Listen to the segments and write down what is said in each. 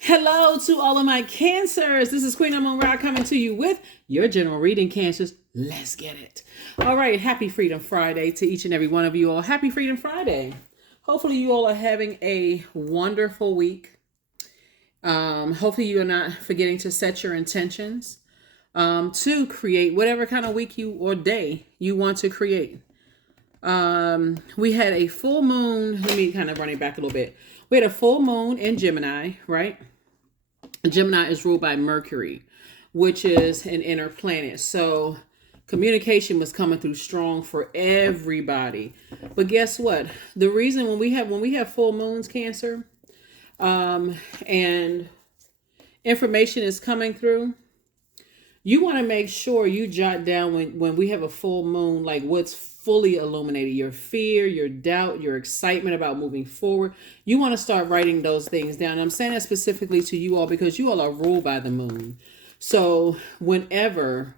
Hello to all of my cancers. This is Queen Amun Ra coming to you with your general reading, cancers. Let's get it. All right. Happy Freedom Friday to each and every one of you all. Happy Freedom Friday. Hopefully you all are having a wonderful week. Hopefully you are not forgetting to set your intentions to create whatever kind of week you or day you want to create. We had a full moon. Let me kind of run it back a little bit. We had a full moon in Gemini, right? Gemini is ruled by Mercury, which is an inner planet. So communication was coming through strong for everybody. But guess what? The reason when we have full moons, Cancer, and information is coming through, you want to make sure you jot down when we have a full moon, like what's fully illuminated, your fear, your doubt, your excitement about moving forward. You want to start writing those things down. I'm saying that specifically to you all because you all are ruled by the moon. So whenever,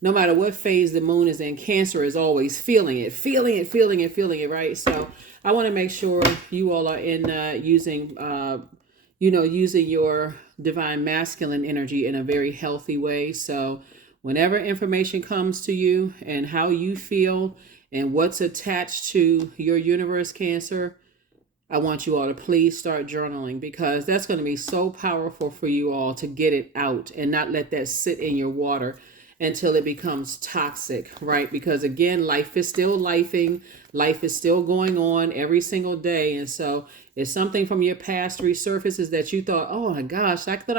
no matter what phase the moon is in, Cancer is always feeling it, right? So I want to make sure you all are in using your divine masculine energy in a very healthy way. So whenever information comes to you and how you feel and what's attached to your universe, Cancer, I want you all to please start journaling, because that's going to be so powerful for you all to get it out and not let that sit in your water until it becomes toxic, right? Because again, life is still lifing. Life is still going on every single day. And so if something from your past resurfaces that you thought, oh my gosh, I thought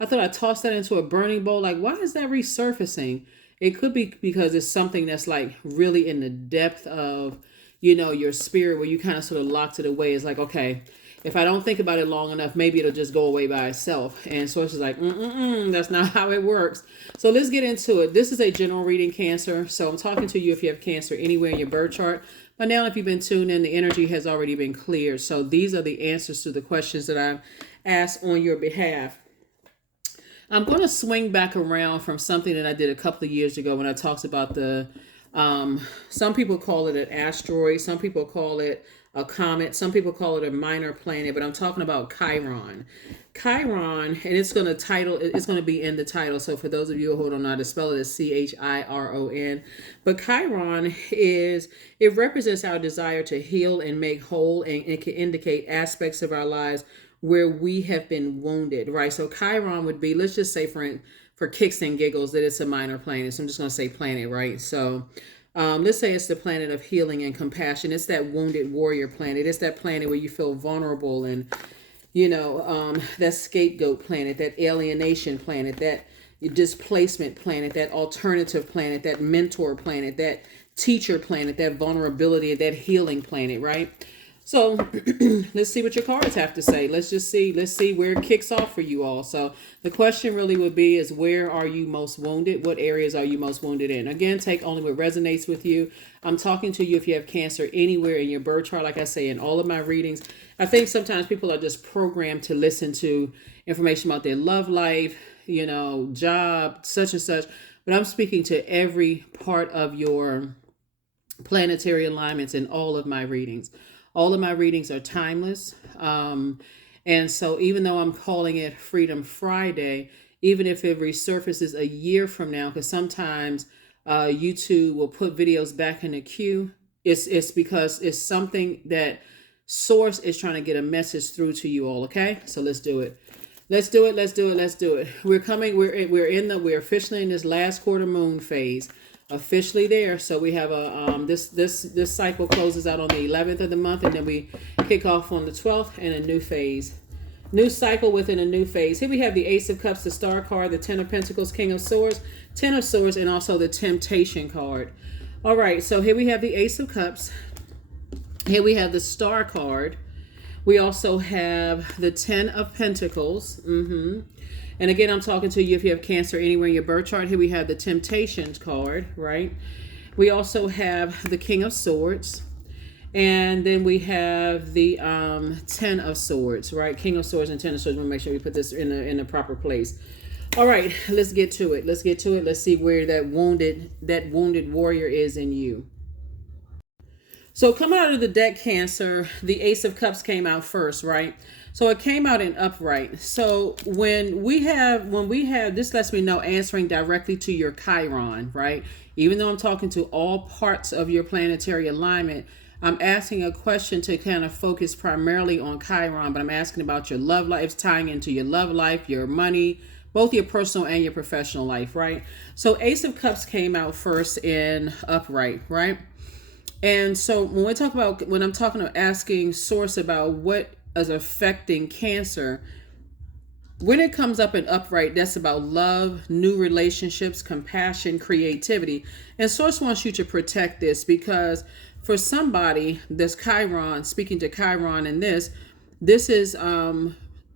I tossed that into a burning bowl. Like, why is that resurfacing? It could be because it's something that's like really in the depth of, your spirit, where you kind of sort of locked it away. It's like, okay, if I don't think about it long enough, maybe it'll just go away by itself. And Source is like, that's not how it works. So let's get into it. This is a general reading, Cancer. So I'm talking to you if you have Cancer anywhere in your birth chart. But now if you've been tuned in, the energy has already been cleared. So these are the answers to the questions that I've asked on your behalf. I'm going to swing back around from something that I did a couple of years ago when I talked about some people call it an asteroid, some people call it a comet, some people call it a minor planet, but I'm talking about CHIRON. CHIRON, and it's going to be in the title. So for those of you who don't know how to spell it, it's CHIRON. But CHIRON it represents our desire to heal and make whole, and it can indicate aspects of our lives where we have been wounded, right? So Chiron would be, let's just say for kicks and giggles, that it's a minor planet. So I'm just going to say planet, right? So let's say it's the planet of healing and compassion. It's that wounded warrior planet. It's that planet where you feel vulnerable, and, that scapegoat planet, that alienation planet, that displacement planet, that alternative planet, that mentor planet, that teacher planet, that vulnerability, that healing planet, right? So let's see what your cards have to say. Let's see where it kicks off for you all. So the question really would be is, where are you most wounded? What areas are you most wounded in? Again, take only what resonates with you. I'm talking to you if you have Cancer anywhere in your birth chart. Like I say, in all of my readings, I think sometimes people are just programmed to listen to information about their love life, job, such and such. But I'm speaking to every part of your planetary alignments in all of my readings. All of my readings are timeless. And so even though I'm calling it Freedom Friday, even if it resurfaces a year from now, because sometimes YouTube will put videos back in the queue, it's because it's something that Source is trying to get a message through to you all. Okay, so let's do it. Let's do it. We're officially in this last quarter moon phase. Officially there. So we have this cycle closes out on the 11th of the month, and then we kick off on the 12th and a new phase. New cycle within a new phase. Here we have the Ace of Cups, the Star card, the Ten of Pentacles, King of Swords, Ten of Swords, and also the Temptation card. All right, so here we have the Ace of Cups. Here we have the Star card. We also have the Ten of Pentacles. And again, I'm talking to you if you have Cancer anywhere in your birth chart. Here we have the Temptation card, right? We also have the King of Swords. And then we have the Ten of Swords, right? King of Swords and Ten of Swords. We'll make sure we put this in the proper place. All right, let's get to it. Let's see where that wounded warrior is in you. So coming out of the deck, Cancer, the Ace of Cups came out first, right? So it came out in upright. So when we have this lets me know answering directly to your Chiron, right? Even though I'm talking to all parts of your planetary alignment, I'm asking a question to kind of focus primarily on Chiron, but I'm asking about your love life, tying into your love life, your money, both your personal and your professional life, right? So Ace of Cups came out first in upright, right? And so when I'm talking about asking source about what is affecting Cancer, when it comes up in upright, that's about love, new relationships, compassion, creativity. And source wants you to protect this because for somebody, this Chiron, speaking to Chiron in this is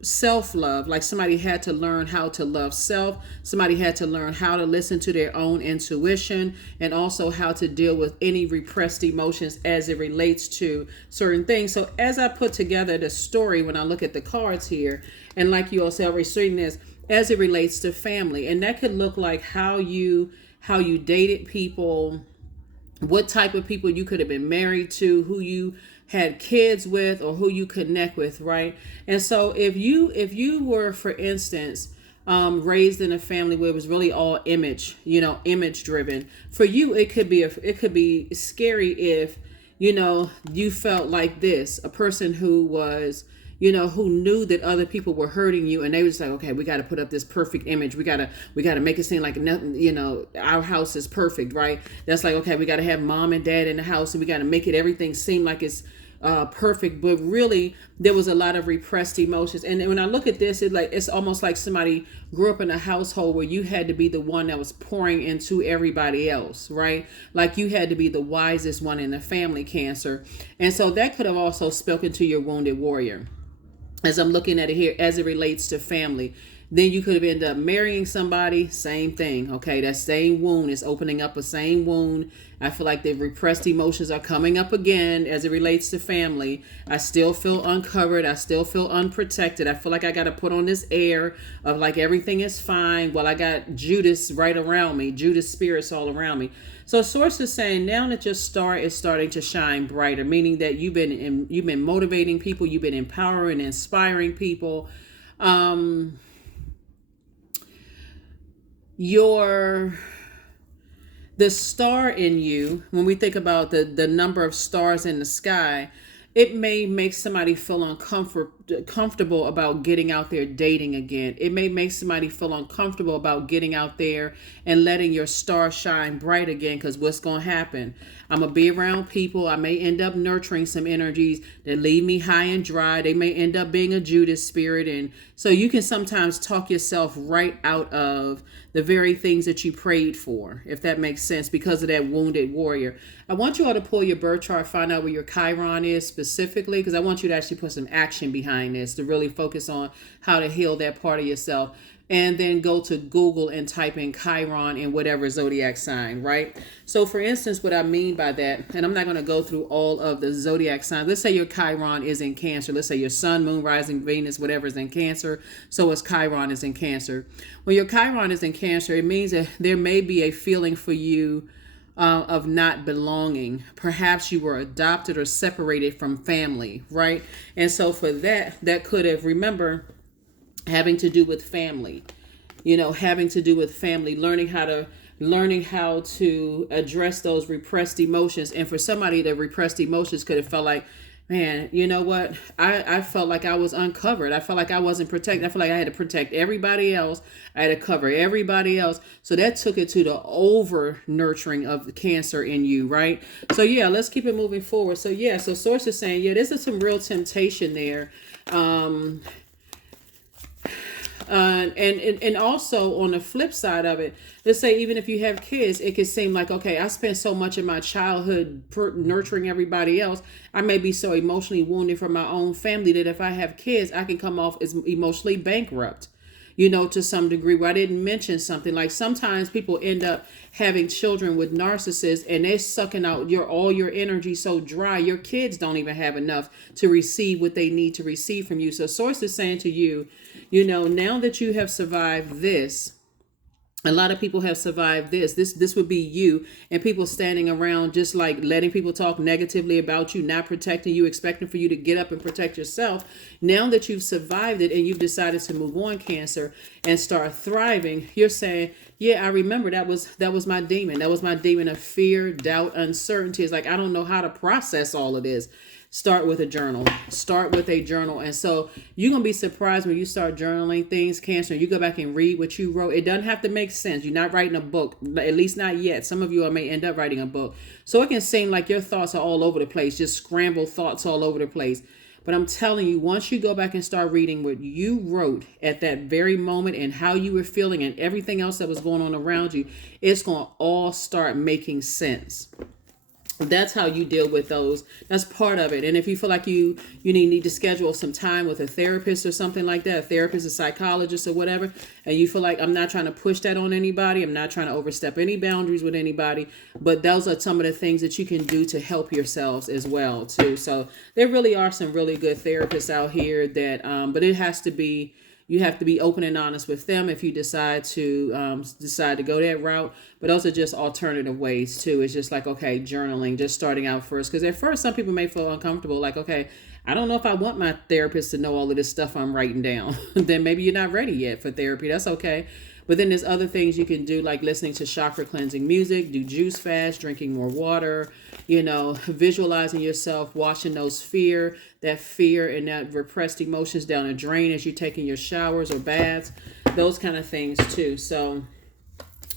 self-love. Like somebody had to learn how to love self. Somebody had to learn how to listen to their own intuition, and also how to deal with any repressed emotions as it relates to certain things. So as I put together the story, when I look at the cards here, and like you also already seen this, as it relates to family, and that could look like how you dated people, what type of people you could have been married to, who you had kids with, or who you connect with, right? And so if you were, for instance, raised in a family where it was really all image driven, for you it could be scary if you felt like this, a person who was who knew that other people were hurting you, and they was like, okay, we got to put up this perfect image. We got to make it seem like nothing, our house is perfect, right? That's like, okay, we got to have mom and dad in the house, and we got to make everything seem like it's perfect. But really, there was a lot of repressed emotions. And when I look at this, it's almost like somebody grew up in a household where you had to be the one that was pouring into everybody else, right? Like you had to be the wisest one in the family, Cancer. And so that could have also spoken to your wounded warrior, as I'm looking at it here, as it relates to family. Then you could have ended up marrying somebody, same thing. Okay, that same wound is opening up a same wound. I feel like the repressed emotions are coming up again as it relates to family. I still feel uncovered. I still feel unprotected. I feel like I got to put on this air of like everything is fine while I got Judas right around me, Judas spirits all around me. So source is saying now that your star is starting to shine brighter, meaning that you've been motivating people, you've been empowering, inspiring people. The star in you, when we think about the number of stars in the sky, it may make somebody feel uncomfortable about getting out there dating again. It may make somebody feel uncomfortable about getting out there and letting your star shine bright again, because what's going to happen? I'm going to be around people. I may end up nurturing some energies that leave me high and dry. They may end up being a Judas spirit. And so you can sometimes talk yourself right out of the very things that you prayed for, if that makes sense, because of that wounded warrior. I want you all to pull your birth chart, find out where your Chiron is specifically, because I want you to actually put some action behind this to really focus on how to heal that part of yourself. And then go to Google and type in Chiron in whatever zodiac sign, right? So for instance, what I mean by that, and I'm not going to go through all of the zodiac signs. Let's say your Chiron is in Cancer. Let's say your sun, moon, rising, Venus, whatever is in Cancer. So as Chiron is in Cancer. When your Chiron is in Cancer, it means that there may be a feeling for you of not belonging. Perhaps you were adopted or separated from family, right? And so for that could have, remember, having to do with family, having to do with family, learning how to address those repressed emotions. And for somebody, the repressed emotions could have felt like, man, you know what? I felt like I was uncovered. I felt like I wasn't protected. I felt like I had to protect everybody else. I had to cover everybody else. So that took it to the over nurturing of the Cancer in you, right? So yeah, let's keep it moving forward. So yeah, so source is saying, yeah, this is some real temptation there. And also on the flip side of it, let's say even if you have kids, it can seem like, okay, I spent so much of my childhood nurturing everybody else. I may be so emotionally wounded from my own family that if I have kids, I can come off as emotionally bankrupt, to some degree, where I didn't mention something. Like sometimes people end up having children with narcissists and they're sucking out all your energy so dry, your kids don't even have enough to receive what they need to receive from you. So source is saying to you, now that you have survived this, A lot of people have survived this would be you, and people standing around just like letting people talk negatively about you, not protecting you, expecting for you to get up and protect yourself. Now that you've survived it and you've decided to move on, Cancer, and start thriving, you're saying, yeah, I remember that was my demon. That was my demon of fear, doubt, uncertainty. It's like, I don't know how to process all of this. Start with a journal. Start with a journal. And so you're going to be surprised when you start journaling things, Cancer, and you go back and read what you wrote. It doesn't have to make sense. You're not writing a book, at least not yet. Some of you may end up writing a book. So it can seem like your thoughts are all over the place, just scrambled thoughts all over the place. But I'm telling you, once you go back and start reading what you wrote at that very moment and how you were feeling and everything else that was going on around you, it's going to all start making sense. That's how you deal with those. That's part of it. And if you feel like you need to schedule some time with a therapist or something like that, a therapist, a psychologist or whatever, and you feel like, I'm not trying to push that on anybody, I'm not trying to overstep any boundaries with anybody, but those are some of the things that you can do to help yourselves as well too. So there really are some really good therapists out here that but it has to be, you have to be open and honest with them if you decide to go that route. But those are just alternative ways too. It's just like, okay, journaling, just starting out first. Because at first, some people may feel uncomfortable. Like, okay, I don't know if I want my therapist to know all of this stuff I'm writing down. Then maybe you're not ready yet for therapy. That's okay. But then there's other things you can do, like listening to chakra cleansing music, do juice fast, drinking more water, visualizing yourself, washing that fear and that repressed emotions down a drain as you're taking your showers or baths, those kind of things too. So,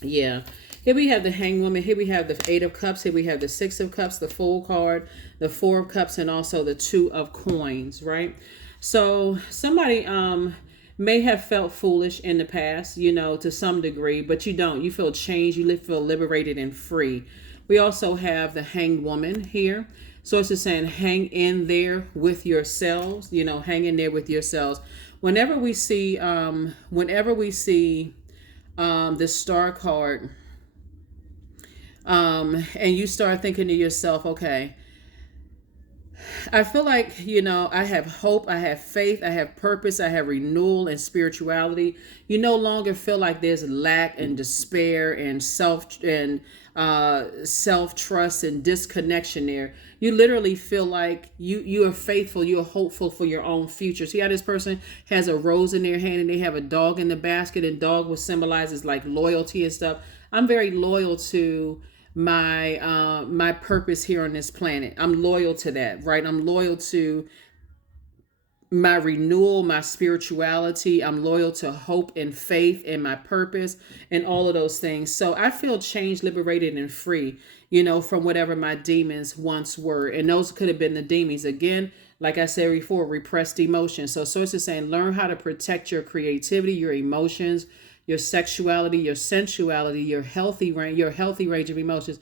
yeah. Here we have the Hanged Woman. Here we have the Eight of Cups. Here we have the Six of Cups, the Fool card, the Four of Cups, and also the Two of Coins, right? So somebody may have felt foolish in the past, to some degree, but you don't. You feel changed. You feel liberated and free. We also have the Hanged Woman here. So it's just saying, hang in there with yourselves, hang in there with yourselves. Whenever we see the Star card, and you start thinking to yourself, okay, I feel like, I have hope, I have faith, I have purpose, I have renewal and spirituality. You no longer feel like there's lack and despair and self-trust and disconnection there. You literally feel like you are faithful, you're hopeful for your own future. See how this person has a rose in their hand and they have a dog in the basket, and dog was symbolizes like loyalty and stuff. I'm very loyal to my purpose here on this planet. I'm loyal to that, right? I'm loyal to my renewal, my spirituality. I'm loyal to hope and faith and my purpose and all of those things. So I feel changed, liberated, and free, from whatever my demons once were. And those could have been the demons. Again, like I said before, repressed emotions. So Source is saying, learn how to protect your creativity, your emotions, your sexuality, your sensuality, your healthy range of emotions,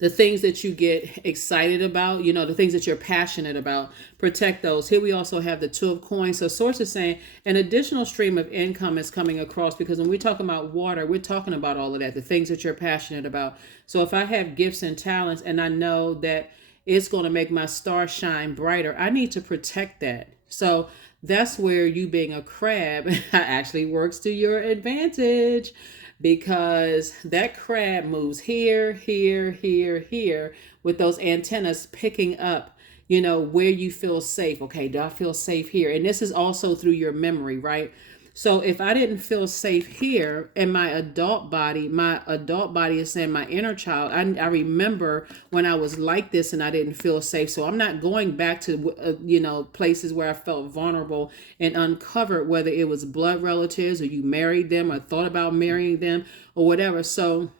the things that you get excited about, the things that you're passionate about, protect those. Here we also have the Two of Coins. So Source is saying an additional stream of income is coming across, because when we talk about water, we're talking about all of that, the things that you're passionate about. So if I have gifts and talents and I know that it's going to make my star shine brighter, I need to protect that. So that's where you being a crab actually works to your advantage, because that crab moves here, here, here, here, with those antennas picking up, where you feel safe. Okay, do I feel safe here? And this is also through your memory, right? So if I didn't feel safe here, and my adult body is saying, my inner child, I remember when I was like this and I didn't feel safe. So I'm not going back to, places where I felt vulnerable and uncovered, whether it was blood relatives or you married them or thought about marrying them or whatever. So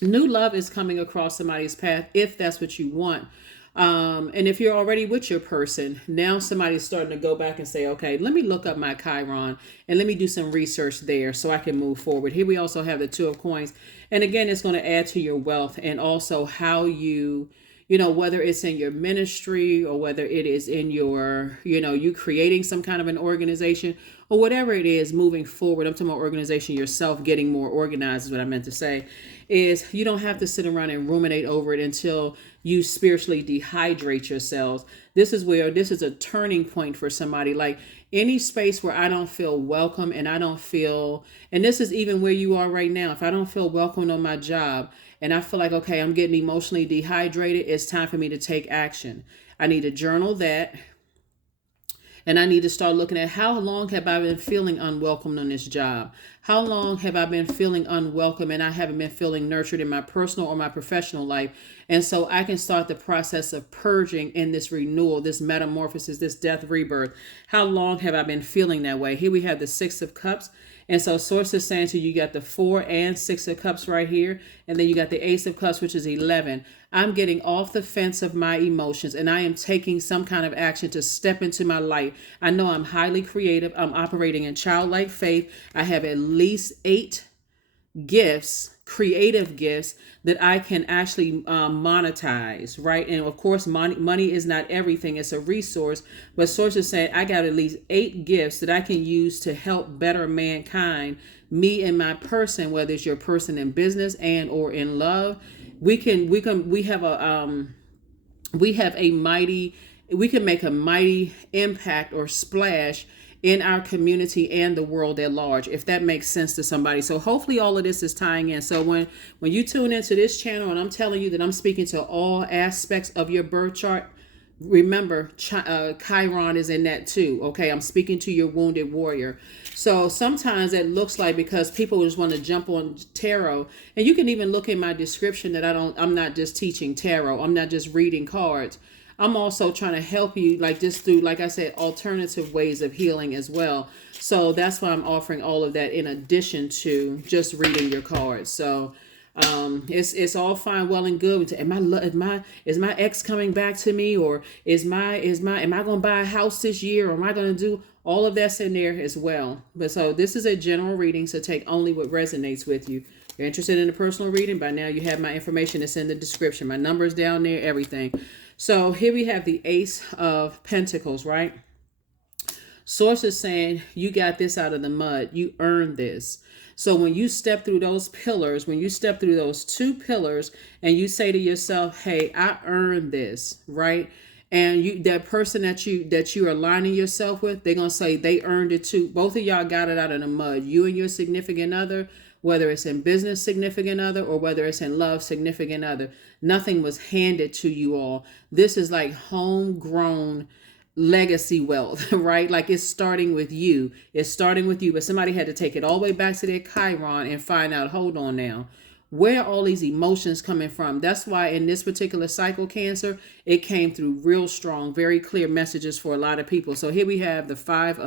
new love is coming across somebody's path if that's what you want. And if you're already with your person, now somebody's starting to go back and say, okay, let me look up my CHIRON and let me do some research there so I can move forward. Here we also have the Two of Coins. And again, it's going to add to your wealth, and also how you whether it's in your ministry or whether it is in your, you creating some kind of an organization, or whatever it is moving forward. I'm talking about organization, yourself getting more organized is what I meant to say. Is you don't have to sit around and ruminate over it until you spiritually dehydrate yourselves. This is a turning point for somebody. Like any space where I don't feel welcome and I don't feel, and this is even where you are right now. If I don't feel welcomed on my job and I feel like, okay, I'm getting emotionally dehydrated, it's time for me to take action. I need to journal that. And I need to start looking at how long have I been feeling unwelcome on this job? How long have I been feeling unwelcome and I haven't been feeling nurtured in my personal or my professional life? And so I can start the process of purging in this renewal, this metamorphosis, this death rebirth. How long have I been feeling that way? Here we have the Six of Cups. And so Source is saying to you, got the 4 and 6 of Cups right here. And then you got the Ace of Cups, which is 11. I'm getting off the fence of my emotions and I am taking some kind of action to step into my light. I know I'm highly creative. I'm operating in childlike faith. I have at least 8 gifts, creative gifts that I can actually monetize, right? And of course, money is not everything. It's a resource. But Source is saying I got at least 8 gifts that I can use to help better mankind, me and my person, whether it's your person in business and or in love. We can make a mighty impact or splash in our community and the world at large, if that makes sense to somebody. So hopefully all of this is tying in. So when you tune into this channel and I'm telling you that I'm speaking to all aspects of your birth chart, remember CHIRON is in that too. Okay, I'm speaking to your wounded warrior. So sometimes it looks like, because people just want to jump on tarot, and you can even look in my description that I'm not just teaching tarot. I'm not just reading cards. I'm also trying to help you, like just through, like I said, alternative ways of healing as well. So that's why I'm offering all of that in addition to just reading your cards. So it's all fine, well and good. Is my ex coming back to me, or am I going to buy a house this year, or am I going to do all of that's in there as well? But so this is a general reading, so take only what resonates with you. If you're interested in a personal reading, by now you have my information. It's in the description. My number's down there, everything. So here we have the Ace of Pentacles, right? Source is saying you got this out of the mud. You earned this. So when you step through those pillars, when you step through those 2 pillars and you say to yourself, hey, I earned this, right? And that person that you are aligning yourself with, they're going to say they earned it too. Both of y'all got it out of the mud. You and your significant other, whether it's in business significant other or whether it's in love significant other, nothing was handed to you all. This is like homegrown legacy wealth, right? Like it's starting with you. It's starting with you, but somebody had to take it all the way back to their Chiron and find out, hold on now, where are all these emotions coming from? That's why in this particular cycle, Cancer, it came through real strong, very clear messages for a lot of people. So here we have the 5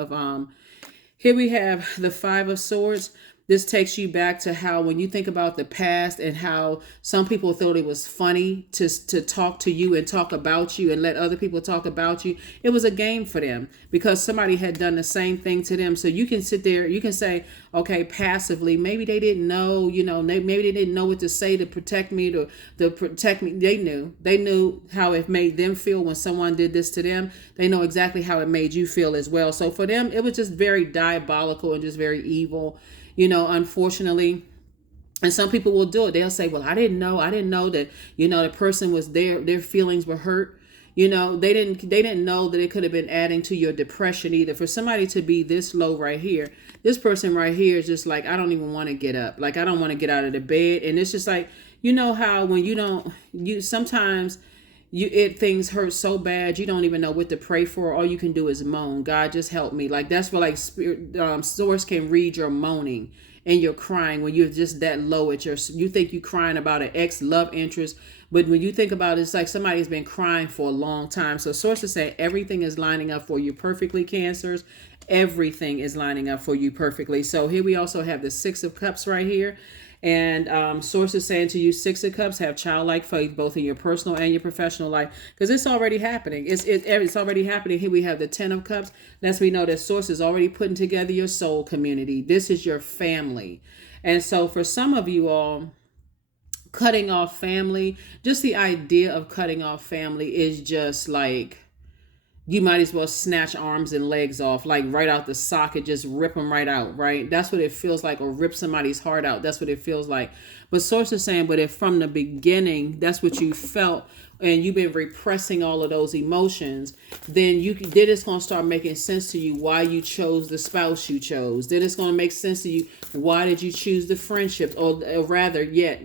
of Swords. This takes you back to how, when you think about the past and how some people thought it was funny to talk to you and talk about you and let other people talk about you. It was a game for them because somebody had done the same thing to them. So you can sit there, you can say, okay, passively, maybe they didn't know, maybe they didn't know what to say to protect me, to protect me. They knew how it made them feel when someone did this to them. They know exactly how it made you feel as well. So for them, it was just very diabolical and just very evil. Unfortunately, and some people will do it. They'll say, well, I didn't know that, the person was their feelings were hurt. They didn't know that it could have been adding to your depression either. For somebody to be this low right here, this person right here is just like, I don't even want to get up. Like, I don't want to get out of the bed. And it's just like, how when sometimes things hurt so bad you don't even know what to pray for. All you can do is moan. God, just help me. Like that's where Source can read your moaning and your crying when you're just that low at you think you're crying about an ex love interest, but when you think about it, it's like somebody's been crying for a long time. So Source is saying everything is lining up for you perfectly, Cancers. Everything is lining up for you perfectly. So here we also have the 6 of Cups right here. And Source is saying to you, 6 of Cups, have childlike faith both in your personal and your professional life, because it's already happening. It's already happening. Here we have the 10 of Cups. Lets me know that Source is already putting together your soul community. This is your family. And so for some of you all, cutting off family, just the idea of cutting off family is just like, you might as well snatch arms and legs off, like right out the socket, just rip them right out, right? That's what it feels like, or rip somebody's heart out. That's what it feels like. But Source is saying, but if from the beginning that's what you felt, and you've been repressing all of those emotions, then then it's going to start making sense to you why you chose the spouse you chose. Then it's going to make sense to you, why did you choose the friendship, or rather yet,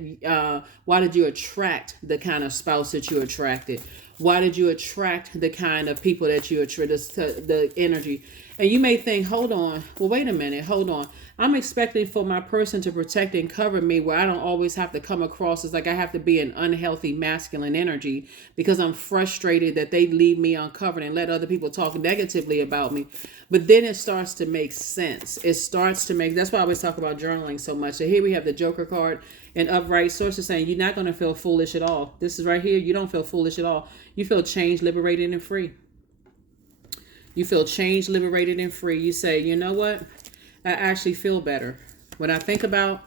why did you attract the kind of spouse that you attracted? Why did you attract the kind of people that you attract, the energy? And you may think, hold on, well, wait a minute, hold on. I'm expecting for my person to protect and cover me, where I don't always have to come across as like I have to be an unhealthy masculine energy because I'm frustrated that they leave me uncovered and let other people talk negatively about me. But then it starts to make sense. It starts to make, that's why I always talk about journaling so much. So here we have the Joker card, and upright. Source is saying you're not going to feel foolish at all. This is right here. You don't feel foolish at all. You feel changed, liberated, and free. You feel changed, liberated, and free. You say, you know what? I actually feel better. When I think about,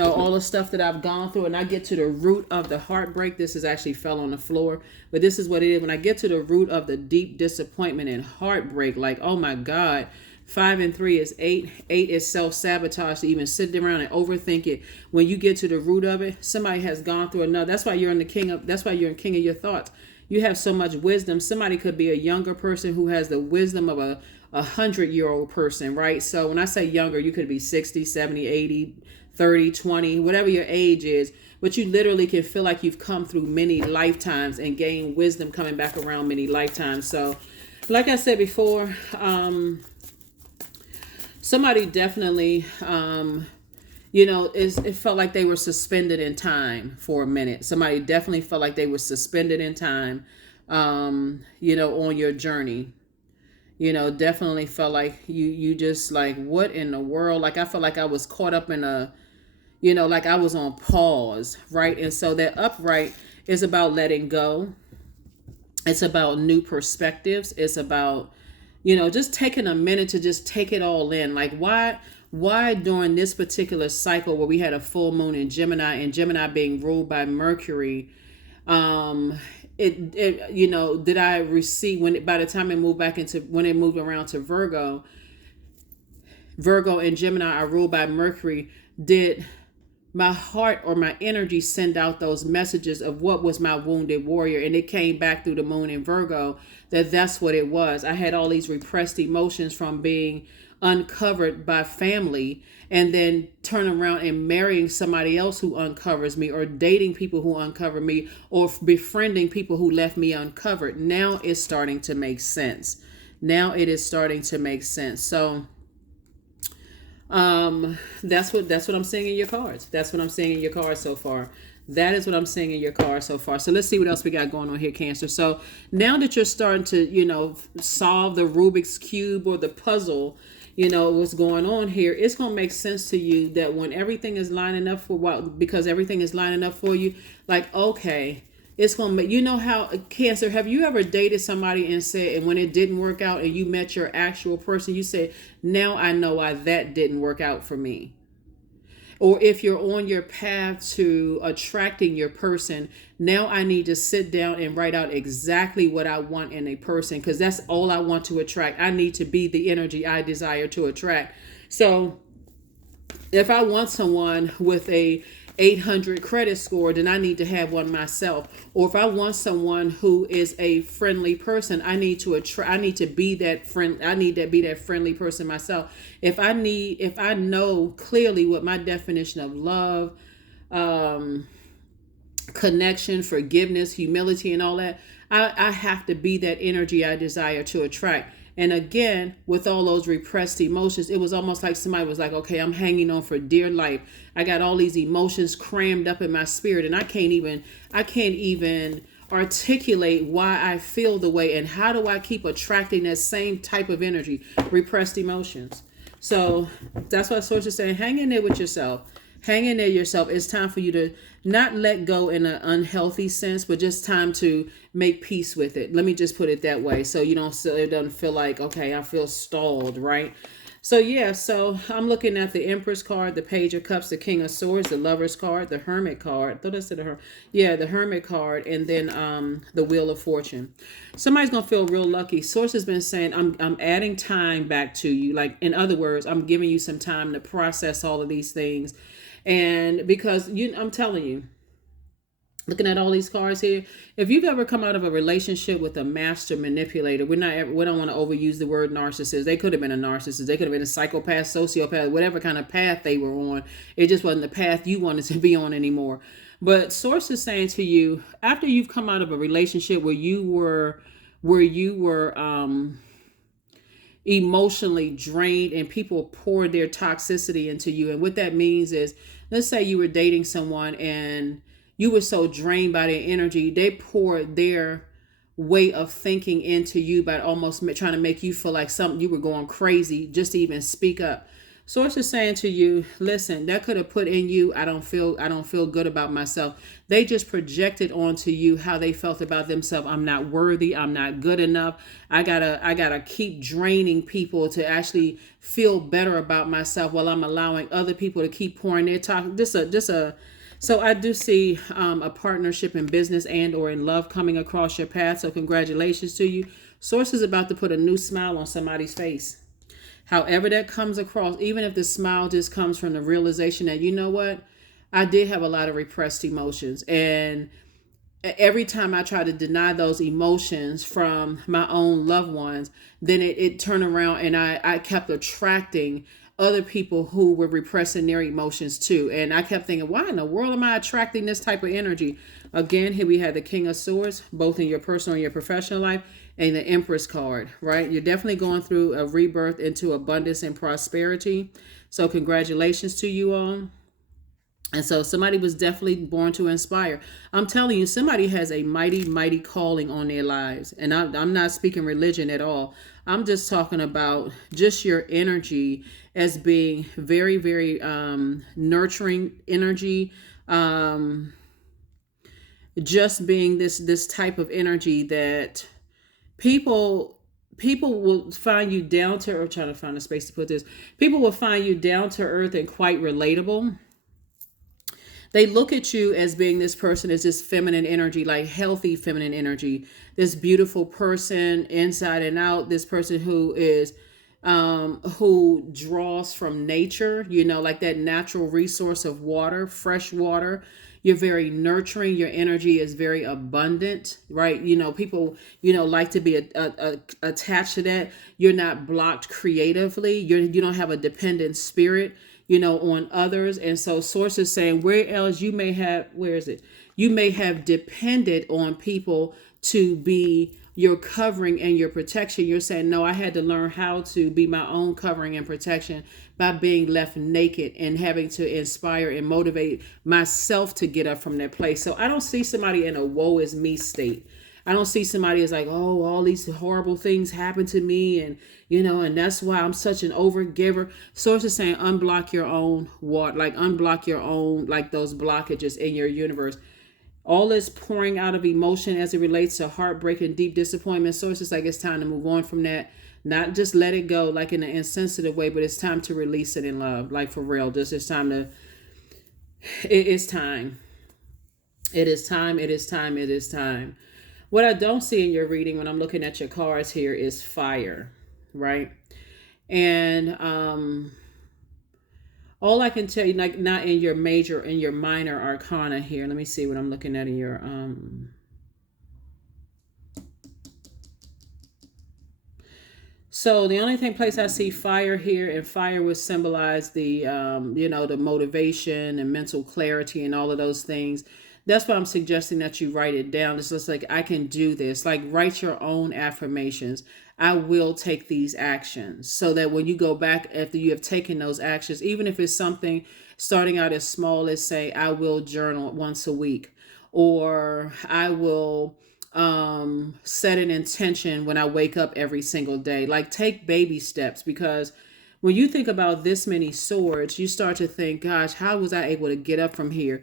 all the stuff that I've gone through, and I get to the root of the heartbreak, this is actually fell on the floor, but this is what it is. When I get to the root of the deep disappointment and heartbreak, like, oh my God, 5 and 3 is 8. 8 is self-sabotage, to even sit around and overthink it. When you get to the root of it, somebody has gone through another. That's why you're in king of your thoughts. You have so much wisdom. Somebody could be a younger person who has the wisdom of a 100-year-old person, right? So when I say younger, you could be 60, 70, 80, 30, 20, whatever your age is, but you literally can feel like you've come through many lifetimes and gained wisdom coming back around many lifetimes. So like I said before, somebody definitely, it felt like they were suspended in time for a minute. Somebody definitely felt like they were suspended in time, on your journey. Definitely felt like you just like, what in the world? Like, I felt like I was caught up in like I was on pause, right? And so that upright is about letting go. It's about new perspectives. It's about, just taking a minute to just take it all in. Like, why during this particular cycle where we had a full moon in Gemini, and Gemini being ruled by Mercury, did I receive, by the time it moved when it moved around to Virgo and Gemini are ruled by Mercury, did my heart or my energy send out those messages of what was my wounded warrior? And it came back through the moon in Virgo that's what it was. I had all these repressed emotions from being uncovered by family, and then turn around and marrying somebody else who uncovers me, or dating people who uncover me, or befriending people who left me uncovered. Now it's starting to make sense. Now it is starting to make sense. So that's what I'm seeing in your cards. That's what I'm seeing in your cards so far. That is what I'm seeing in your cards so far. So let's see what else we got going on here, Cancer. So now that you're starting to, solve the Rubik's Cube or the puzzle, what's going on here, it's going to make sense to you that when everything is lining up because everything is lining up for you, like, okay, it's going to make, how, Cancer, have you ever dated somebody and when it didn't work out and you met your actual person, you said, now I know why that didn't work out for me? Or if you're on your path to attracting your person, now I need to sit down and write out exactly what I want in a person, because that's all I want to attract. I need to be the energy I desire to attract. So if I want someone with a 800 credit score, then I need to have one myself. Or if I want someone who is a friendly person, I need to be that friend. I need to be that friendly person myself. If I know clearly what my definition of love, connection, forgiveness, humility, and all that, I have to be that energy I desire to attract. And again, with all those repressed emotions, it was almost like somebody was like, okay, I'm hanging on for dear life. I got all these emotions crammed up in my spirit, and I can't even articulate why I feel the way, and how do I keep attracting that same type of energy, repressed emotions. So that's why Source is saying, hang in there with yourself. Hang in there yourself. It's time for you to not let go in an unhealthy sense, but just time to make peace with it. Let me just put it that way. So it doesn't feel like, okay, I feel stalled, right? So yeah, so I'm looking at the Empress card, the Page of Cups, the King of Swords, the Lovers card, the Hermit card. I thought I said the yeah, the Hermit card, and then the Wheel of Fortune. Somebody's gonna feel real lucky. Source has been saying I'm adding time back to you. Like in other words, I'm giving you some time to process all of these things, and because I'm telling you, looking at all these cards here, if you've ever come out of a relationship with a master manipulator, we don't want to overuse the word narcissist. They could have been a narcissist, they could have been a psychopath, sociopath, whatever kind of path they were on. It just wasn't the path you wanted to be on anymore. But source is saying to you, after you've come out of a relationship where you were emotionally drained and people poured their toxicity into you. And what that means is, let's say you were dating someone and you were so drained by their energy, they poured their way of thinking into you by almost trying to make you feel like something, you were going crazy just to even speak up. Source is saying to you, listen, that could have put in you, I don't feel good about myself. They just projected onto you how they felt about themselves. I'm not worthy, I'm not good enough. I gotta keep draining people to actually feel better about myself while I'm allowing other people to keep pouring their talk. So I do see a partnership in business and or in love coming across your path. So congratulations to you. Source is about to put a new smile on somebody's face. However that comes across, even if the smile just comes from the realization that, you know what, I did have a lot of repressed emotions. And every time I try to deny those emotions from my own loved ones, then it turned around and I kept attracting other people who were repressing their emotions too. And I kept thinking, why in the world am I attracting this type of energy? Again, here we had the King of Swords, both in your personal and your professional life, and the Empress card, right? You're definitely going through a rebirth into abundance and prosperity. So congratulations to you all. And so somebody was definitely born to inspire. I'm telling you, somebody has a mighty, mighty calling on their lives. And I'm not speaking religion at all. I'm just talking about just your energy as being very, very nurturing energy. Just being this type of energy that people will find you down to earth. Trying to find a space to put this. People will find you down to earth and quite relatable. They look at you as being this person as this feminine energy, like healthy feminine energy, this beautiful person inside and out, this person who draws from nature, like that natural resource of water, fresh water. You're very nurturing. Your energy is very abundant, right? People, like to be attached to that. You're not blocked creatively. You don't have a dependent spirit, on others. And so source is saying where else you may have, where is it? You may have depended on people to be your covering and your protection. You're saying, no, I had to learn how to be my own covering and protection by being left naked and having to inspire and motivate myself to get up from that place. So I don't see somebody in a woe is me state. I don't see somebody as like, oh, all these horrible things happen to me. And, and that's why I'm such an overgiver. Source is saying unblock your own water, like unblock your own, like those blockages in your universe. All this pouring out of emotion as it relates to heartbreak and deep disappointment. Source is like, it's time to move on from that. Not just let it go like in an insensitive way, but it's time to release it in love. Like for real, just it's time to, it is time. It is time. It is time. It is time. What I don't see in your reading when I'm looking at your cards here is fire, right? And all I can tell you, like not in your major, in your minor arcana here. Let me see what I'm looking at in your So the only place I see fire here, and fire would symbolize the the motivation and mental clarity and all of those things. That's why I'm suggesting that you write it down. It's just like, I can do this. Like write your own affirmations. I will take these actions, so that when you go back after you have taken those actions, even if it's something starting out as small as say, I will journal once a week, or I will set an intention when I wake up every single day. Like take baby steps, because when you think about this many swords, you start to think, gosh, how was I able to get up from here?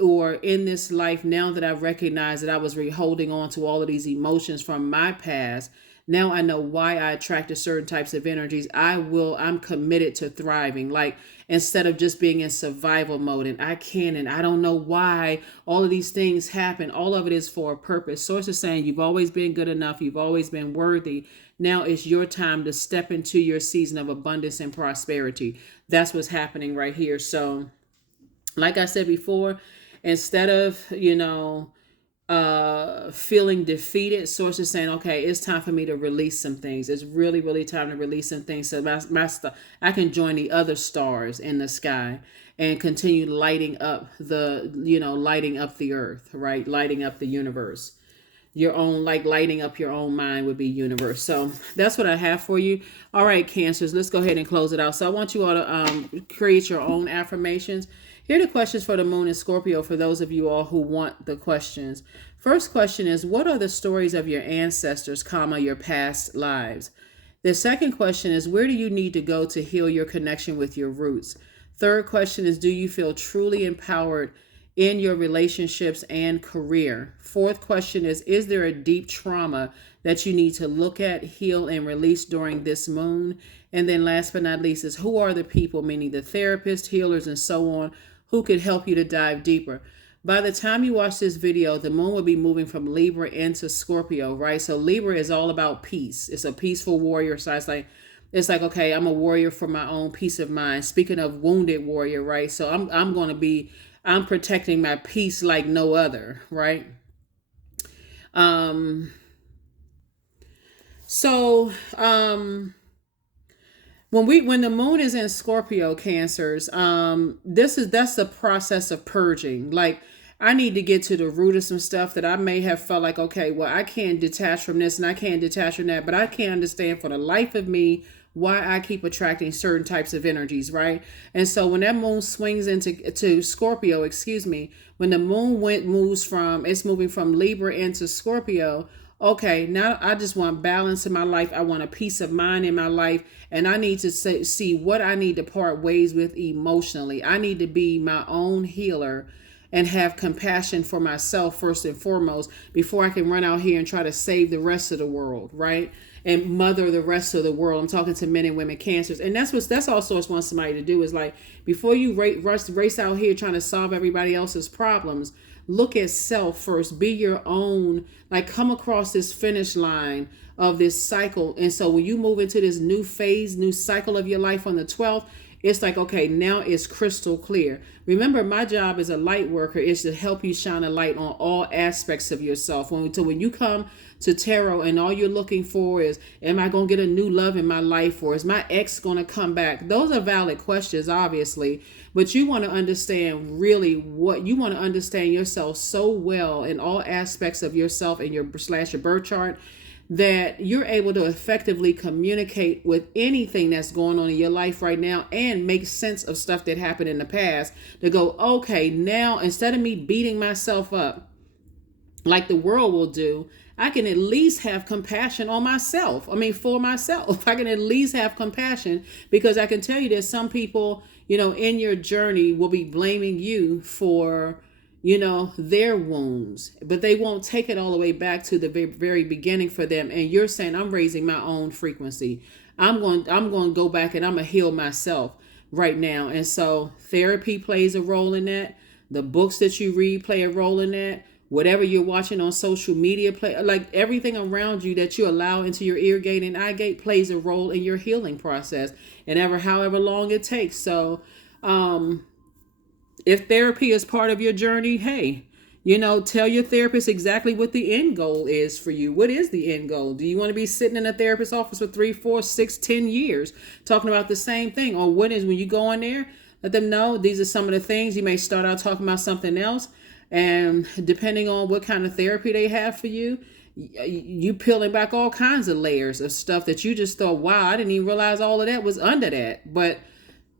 Or in this life, now that I recognize that I was holding on to all of these emotions from my past, Now I know why I attracted certain types of energies. I'm committed to thriving. Like, instead of just being in survival mode and I don't know why all of these things happen. All of it is for a purpose. Source is saying you've always been good enough. You've always been worthy. Now it's your time to step into your season of abundance and prosperity. That's what's happening right here. So, like I said before, instead of, feeling defeated, source is saying, okay, it's time for me to release some things. It's really, really time to release some things. So I can join the other stars in the sky and continue lighting up lighting up the earth, right? Lighting up the universe. Your own, like lighting up your own mind would be universe. So that's what I have for you. All right, Cancers, let's go ahead and close it out. So I want you all to create your own affirmations. Here are the questions for the moon and Scorpio for those of you all who want the questions. First question is, what are the stories of your ancestors, your past lives? The second question is, where do you need to go to heal your connection with your roots? Third question is, do you feel truly empowered in your relationships and career? Fourth question is there a deep trauma that you need to look at, heal, and release during this moon? And then last but not least is, who are the people, meaning the therapists, healers, and so on, who could help you to dive deeper? By the time you watch this video, the moon will be moving from Libra into Scorpio, right? So Libra is all about peace. It's a peaceful warrior. So it's like, okay, I'm a warrior for my own peace of mind. Speaking of wounded warrior, right? So I'm protecting my peace like no other, right? When the moon is in Scorpio, Cancers, that's the process of purging. Like, I need to get to the root of some stuff that I may have felt like, okay, well, I can't detach from this and I can't detach from that, but I can't understand for the life of me why I keep attracting certain types of energies, right? And so when that moon swings into Scorpio, when the moon it's moving from Libra into Scorpio. Okay, now I just want balance in my life. I want a peace of mind in my life. And I need to see what I need to part ways with emotionally. I need to be my own healer and have compassion for myself first and foremost before I can run out here and try to save the rest of the world, right? And mother the rest of the world. I'm talking to men and women Cancers. And that's all Source wants somebody to do, is like, before you race out here trying to solve everybody else's problems, look at self first. Be your own, like, come across this finish line of this cycle. And so when you move into this new phase, new cycle of your life on the 12th, it's like, okay, now it's crystal clear. Remember, my job as a light worker is to help you shine a light on all aspects of yourself. When you come to tarot and all you're looking for is, am I going to get a new love in my life, or is my ex going to come back? Those are valid questions, obviously, but you want to understand really what you want to understand yourself so well in all aspects of yourself and your birth chart, that you're able to effectively communicate with anything that's going on in your life right now and make sense of stuff that happened in the past, to go, okay, now instead of me beating myself up like the world will do, I can at least have compassion on myself. For myself. I can at least have compassion, because I can tell you there's some people, in your journey will be blaming you for, their wounds, but they won't take it all the way back to the very beginning for them. And you're saying, I'm raising my own frequency. I'm going to go back and I'm going to heal myself right now. And so therapy plays a role in that. The books that you read play a role in that. Whatever you're watching on social media, like everything around you that you allow into your ear gate and eye gate plays a role in your healing process, and however long it takes. So, if therapy is part of your journey, hey, tell your therapist exactly what the end goal is for you. What is the end goal? Do you want to be sitting in a therapist's office for 3, 4, 6, 10 years talking about the same thing? Or when you go in there, let them know these are some of the things. You may start out talking about something else. And depending on what kind of therapy they have for you, you peeling back all kinds of layers of stuff that you just thought, wow, I didn't even realize all of that was under that. But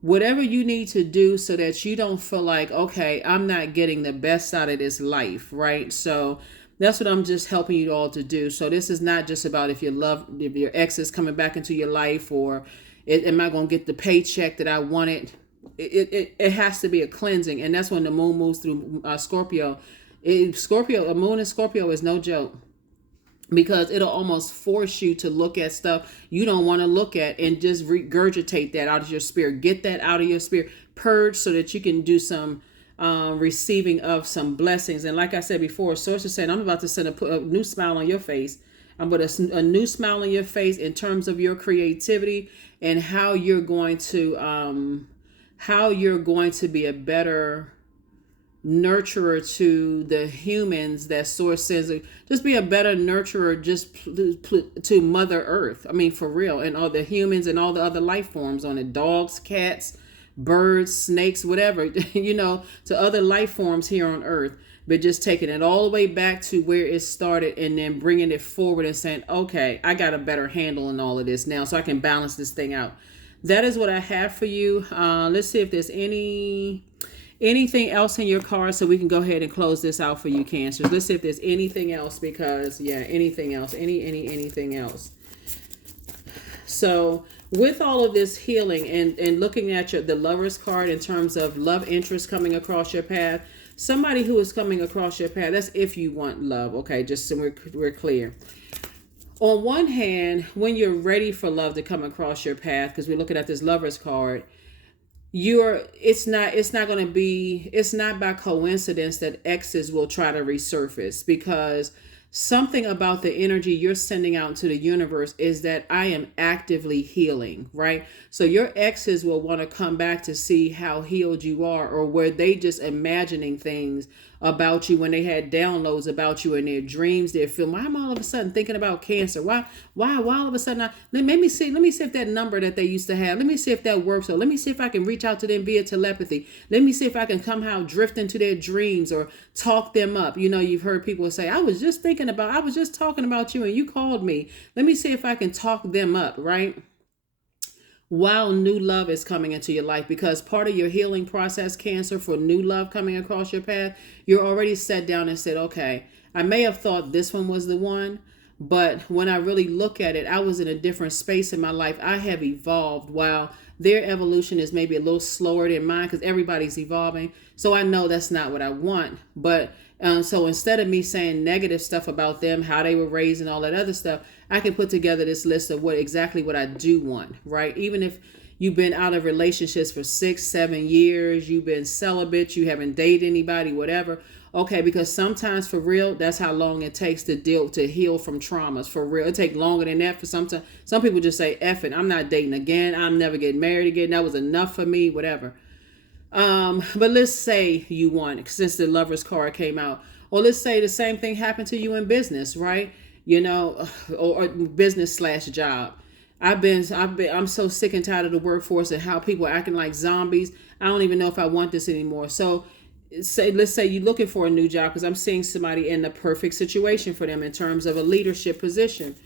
whatever you need to do so that you don't feel like, okay, I'm not getting the best out of this life, right? So that's what I'm just helping you all to do. So this is not just about if your ex is coming back into your life, or am I going to get the paycheck that I wanted? It has to be a cleansing. And that's when the moon moves through Scorpio. A moon in Scorpio is no joke. because it'll almost force you to look at stuff you don't want to look at and just regurgitate that out of your spirit. Get that out of your spirit, purge, so that you can do some receiving of some blessings. And like I said before, source is saying, I'm about to send a new smile on your face. I'm going to a new smile on your face in terms of your creativity and how you're going to be a better nurturer to the humans that source sends. Just be a better nurturer just to Mother Earth. I mean, for real. And all the humans and all the other life forms on it. Dogs, cats, birds, snakes, whatever, to other life forms here on Earth. But just taking it all the way back to where it started and then bringing it forward and saying, okay, I got a better handle on all of this now so I can balance this thing out. That is what I have for you. Let's see if there's anything else in your card so we can go ahead and close this out for you, Cancers. Let's see if there's anything else, because anything else, anything else. So with all of this healing and looking at the Lover's card in terms of love interest coming across your path, somebody who is coming across your path, that's if you want love, okay, just so we're clear. On one hand, when you're ready for love to come across your path, because we're looking at this Lover's card, it's not by coincidence that exes will try to resurface, because something about the energy you're sending out into the universe is that I am actively healing, right? So your exes will want to come back to see how healed you are, or were they just imagining things about you when they had downloads about you in their dreams, their film. Why am I all of a sudden thinking about Cancer? Why all of a sudden let me see if that number that they used to have, let me see if that works, or let me see if I can reach out to them via telepathy. Let me see if I can somehow drift into their dreams or talk them up. You've heard people say, I was just talking about you and you called me. Let me see if I can talk them up, right? While new love is coming into your life, because part of your healing process, Cancer, for new love coming across your path, you're already sat down and said, okay, I may have thought this one was the one, but when I really look at it, I was in a different space in my life. I have evolved, while their evolution is maybe a little slower than mine, because everybody's evolving. So I know that's not what I want. But so instead of me saying negative stuff about them, how they were raised and all that other stuff, I can put together this list of what I do want, right? Even if you've been out of relationships for 6-7 years, you've been celibate, you haven't dated anybody, whatever. Okay, because sometimes, for real, that's how long it takes to heal from traumas. For real, it takes longer than that. For some people just say, F it, I'm not dating again. I'm never getting married again. That was enough for me, whatever. But let's say you want, since the Lover's card came out, or let's say the same thing happened to you in business, right? Or business / job. I'm so sick and tired of the workforce and how people are acting like zombies. I don't even know if I want this anymore. So let's say you're looking for a new job, because I'm seeing somebody in the perfect situation for them in terms of a leadership position,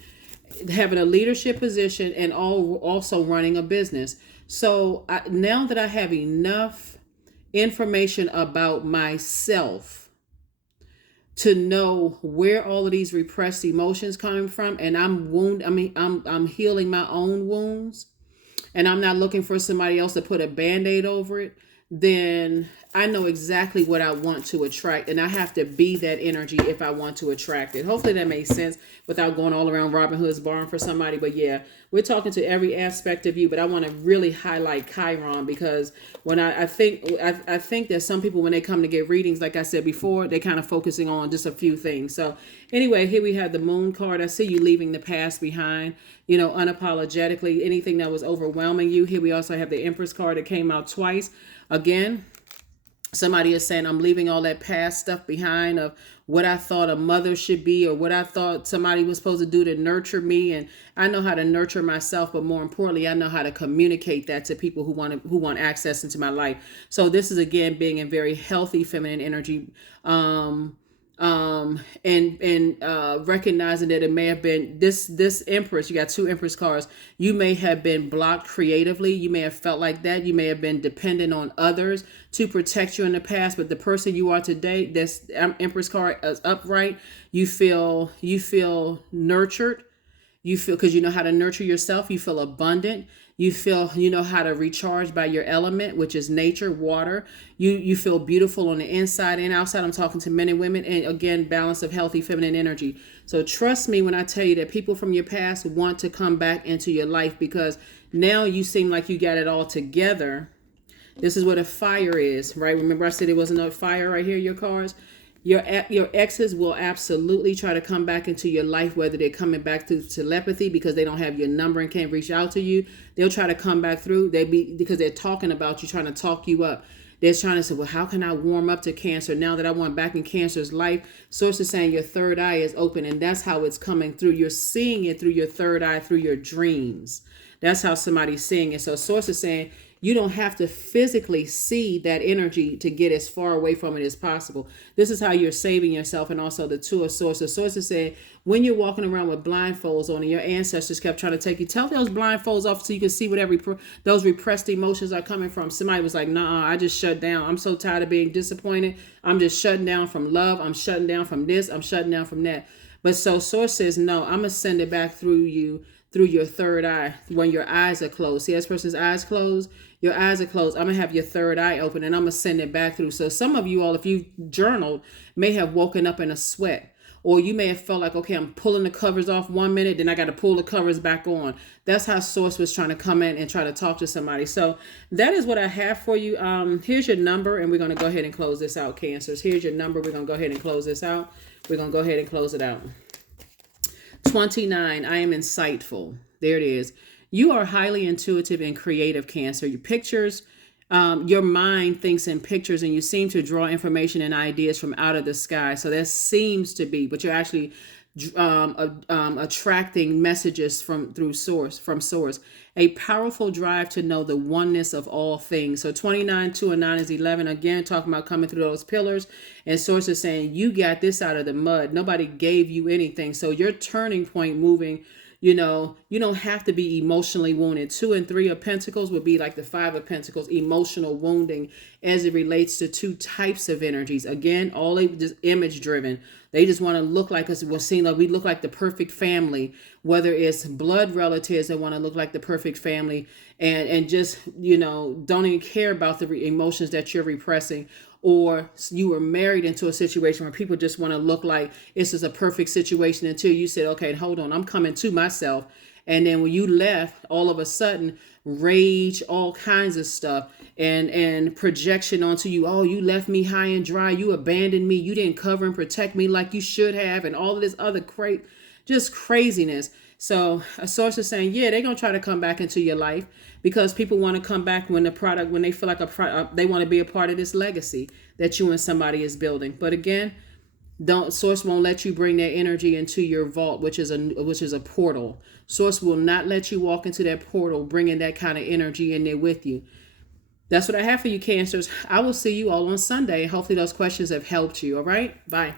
having a leadership position and also running a business. So now that I have enough information about myself to know where all of these repressed emotions coming from, and I'm healing my own wounds, and I'm not looking for somebody else to put a Band-Aid over it, then I know exactly what I want to attract, and I have to be that energy if I want to attract it. Hopefully that makes sense without going all around Robin Hood's barn for somebody. But yeah, we're talking to every aspect of you, but I want to really highlight Chiron, because when I think that some people, when they come to get readings, like I said before, they're kind of focusing on just a few things. So anyway, here we have the Moon card. I see you leaving the past behind, unapologetically, anything that was overwhelming you. Here we also have the Empress card that came out twice. Again, somebody is saying, I'm leaving all that past stuff behind of what I thought a mother should be, or what I thought somebody was supposed to do to nurture me. And I know how to nurture myself, but more importantly, I know how to communicate that to people who want access into my life. So this is, again, being in very healthy feminine energy, and recognizing that it may have been this Empress. You got two Empress cards. You may have been blocked creatively. You may have felt like that. You may have been dependent on others to protect you in the past. But the person you are today, this Empress card is upright. You feel nurtured. You feel, because you know how to nurture yourself. You feel abundant. You feel you know how to recharge by your element, which is nature, water. You feel beautiful on the inside and outside. I'm talking to men and women, and again, balance of healthy feminine energy. So trust me when I tell you that people from your past want to come back into your life, because now you seem like you got it all together. This is what a fire is, right? Remember I said it wasn't a fire right here, your cards? Your exes will absolutely try to come back into your life, whether they're coming back through telepathy because they don't have your number and can't reach out to you. They'll try to come back through. Because they're talking about you, trying to talk you up. They're trying to say, well, how can I warm up to Cancer now that I want back in Cancer's life? Source is saying your third eye is open, and that's how it's coming through. You're seeing it through your third eye, through your dreams. That's how somebody's seeing it. So Source is saying you don't have to physically see that energy to get as far away from it as possible. This is how you're saving yourself. And also the Two of Swords. The Source is saying when you're walking around with blindfolds on and your ancestors kept trying to take you, tell those blindfolds off so you can see whatever those repressed emotions are coming from. Somebody was like, nah, I just shut down. I'm so tired of being disappointed. I'm just shutting down from love. I'm shutting down from this. I'm shutting down from that. But so Source says, no, I'm going to send it back through you, through your third eye, when your eyes are closed. See, this person's eyes closed, your eyes are closed. I'm going to have your third eye open, and I'm going to send it back through. So some of you all, if you journaled, may have woken up in a sweat, or you may have felt like, okay, I'm pulling the covers off 1 minute, then I got to pull the covers back on. That's how Source was trying to come in and try to talk to somebody. So that is what I have for you. Here's your number, and we're going to go ahead and close this out, Cancers. Here's your number. We're going to go ahead and close this out. We're going to go ahead and close it out. 29. I am insightful. There it is. You are highly intuitive and creative, Cancer. Your pictures, your mind thinks in pictures, and you seem to draw information and ideas from out of the sky. So that seems to be, but you're actually attracting messages from source. A powerful drive to know the oneness of all things. So 29, 2, and 9 is 11. Again, talking about coming through those pillars. And Source is saying, you got this out of the mud. Nobody gave you anything. So your turning point moving, you don't have to be emotionally wounded. 2 and 3 of Pentacles would be like the 5 of Pentacles, emotional wounding as it relates to two types of energies. Again, all they just image driven. They just want to look like us. We're seeing like we look like the perfect family, whether it's blood relatives that want to look like the perfect family and just, don't even care about the emotions that you're repressing. Or you were married into a situation where people just want to look like this is a perfect situation until you said, okay, hold on, I'm coming to myself. And then when you left, all of a sudden, rage, all kinds of stuff, and projection onto you. Oh, you left me high and dry. You abandoned me. You didn't cover and protect me like you should have. And all of this other just craziness. So a Source is saying, yeah, they're going to try to come back into your life because people want to come back when they feel like they want to be a part of this legacy that you and somebody is building. But again, Source won't let you bring that energy into your vault, which is a portal. Source will not let you walk into that portal, bringing that kind of energy in there with you. That's what I have for you, Cancers. I will see you all on Sunday. Hopefully those questions have helped you. All right. Bye.